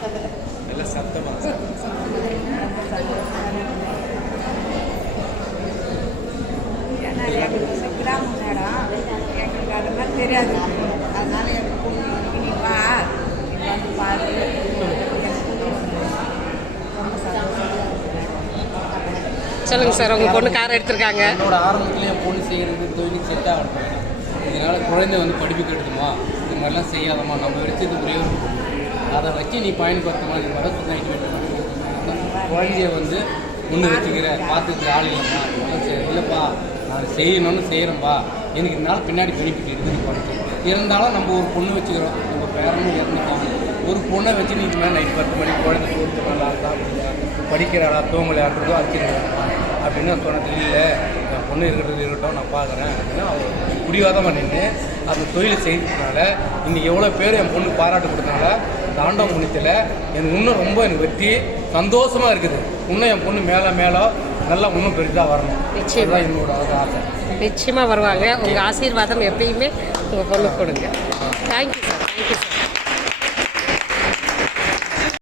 நல்ல சத்தமாக ஏன்னா எங்களுக்கு கிராமம் மேடம் எங்களுக்கு அதெல்லாம் தெரியாது. அதனால என் பொண்ணு நீ வா நீ வந்து பாரு ரொம்ப சந்தோஷம். சொல்லுங்கள் சார், உங்கள் பொண்ணு கார் எடுத்திருக்காங்க. என்னோட ஆரம்பத்துலேயே என் பொண்ணு செய்கிறது தொழிலுக்கு செட் ஆகணும். இதனால் குழந்தை வந்து படிப்பு கெடுத்துமா, இது மாதிரிலாம் செய்யாதம்மா, நம்ம எடுத்தது ஒரே ஒரு பொண்ணு, அதை வச்சு நீ பயன்படுத்தமா, இது வரத்து நைட்டு வைக்கணும். குழந்தைய வந்து ஒன்று வச்சுக்கிற பார்த்துக்கிற ஆள் இல்லைம்மா, இல்லைப்பா நான் செய்யணும்னு செய்கிறேன்ப்பா, எனக்கு இதனால் பின்னாடி பெனிஃபிட் இருக்குது பண்ணுறது. இருந்தாலும் நம்ம ஒரு பொண்ணு வச்சுக்கிறோம், நம்ம பேரனும் இறந்துட்டாங்க, ஒரு பொண்ணை வச்சு நீ மேலே நைட் 10 மணிக்கு குழந்தை தோற்று நல்லா படிக்கிறாளா தூங்கலையான்றதோ அடிச்சிருக்கா அப்படின்னு நான் சொன்னது. இல்லை என் பொண்ணு இருக்கட்டும் நான் பார்க்குறேன் அப்படின்னா அவர் பிடிவாதமாக நின்று அந்த தொழிலை செய்ததுனால இன்றைக்கி எவ்வளோ பேர் என் பொண்ணு பாராட்டு கொடுத்தனால தாண்டவ புண்ணியத்தில் எனக்கு இன்னும் ரொம்ப எனக்கு வெற்றி சந்தோஷமாக இருக்குது. இன்னும் என் பொண்ணு மேலே மேலே நல்லா இன்னும் பெருசாக வரணும். நிச்சயமாக என்னோட ஆசை. நிச்சயமாக வருவாங்க. உங்கள் ஆசீர்வாதம் எப்பயுமே உங்கள் பொண்ணு கொடுங்க. Thank you sir. Thank you sir.